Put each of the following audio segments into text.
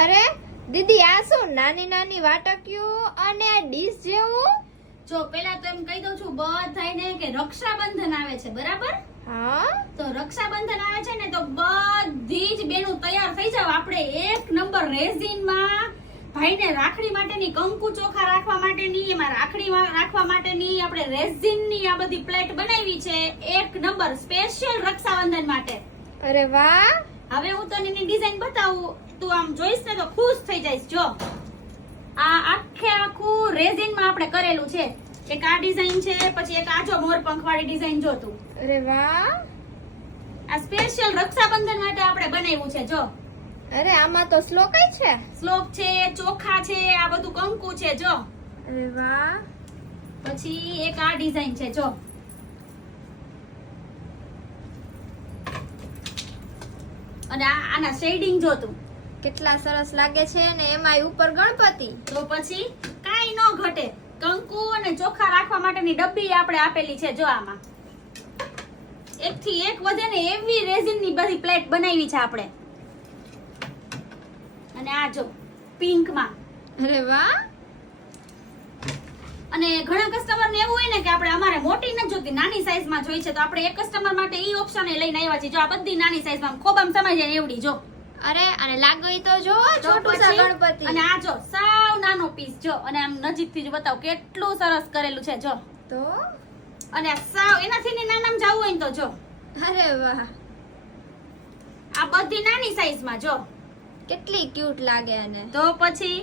અરે દીદી, આ શું નાની નાની વાટકીઓ અને આ ડીશ જેવું? જો પેલા તો એમ કહી દઉં છું બધાને કે રક્ષાબંધન આવે છે, બરાબર? હા, તો રક્ષાબંધન આવે છે ને તો બધી જ બેનો તૈયાર થઈ જાવ. આપણે એક નંબર રેઝિનમાં ભાઈને રાખડી માટેની, કંકુ ચોખા રાખવા માટેની, એમાં રાખડી રાખવા માટેની આપણે રેઝિનની આ બધી પ્લેટ બનાવી છે. એક નંબર સ્પેશિયલ રક્ષાબંધન માટે. અરે વાહ! હવે હું તને એની ડિઝાઇન બતાવું, તું આમ જોઈશ ને તો ખુશ થઈ જઈશ. જો આ આખું રેઝિનમાં આપણે કરેલું છે. એક આ ડિઝાઇન છે, પછી એક આજો મોરપંખ વાળી ડિઝાઇન જો તું. અરે વાહ! આ સ્પેશિયલ રક્ષાબંધન માટે આપણે બનાવ્યું છે. જો અરે આમાં તો શ્લોકાય છે. શ્લોક છે, ચોખા છે, આ બધું કંકુ છે. જો અરે વાહ! પછી એક આ ડિઝાઇન છે. જો અને આના શેડિંગ જો તું. કેટલા સરસ લાગે છે ને એમાંય ઉપર ગણપતિ. તો પછી કાઈ ન ઘટે. કંકુ અને ચોખા રાખવા માટેની ડબ્બી આપણે આપેલી છે. જો આમાં એક થી એક વધે ને એવી રેઝિનની બધી પ્લેટ બનાવી છે આપણે. અને આ જો પિંક માં. અરે વાહ! અને ઘણા કસ્ટમર ને એવું હોય ને કે આપણે અમારે મોટી નથી જોતી, નાની સાઈઝ માં જોઈ છે, તો આપણે એક કસ્ટમર માટે ઈ ઓપ્શન લઈને આવ્યા છીએ. જો આ બધી નાની સાઈઝ માં ખોબામાં સમાઈ જાય એવડી. જો અરે અને લાગઈ તો જો તો છોટું સા પછી ગણપતિ. અને આ જો સાવ નાનો પીસ. જો અને આમ નજીકથી જ બતાવ કેટલું સરસ કરેલું છે. જો તો અને આ સાવ એનાથી ને નાનામાં જવું હોય ને તો જો અરે વાહ, આ બધી નાની સાઈઝ માં. જો કેટલી ક્યુટ લાગે. અને તો પછી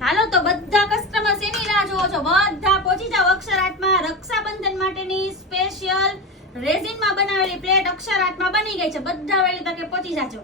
હાલો તો બધા કસ્ટમર્સ એની રાહ જોવો છો. બધા પહોંચી જાવ અક્ષરાટમાં. રક્ષાબંધન માટેની સ્પેશિયલ રેઝિનમાં બનાવેલી પ્લેટ અક્ષરાટમાં બની ગઈ છે. બધા વહેલી તકે પહોંચી જાજો.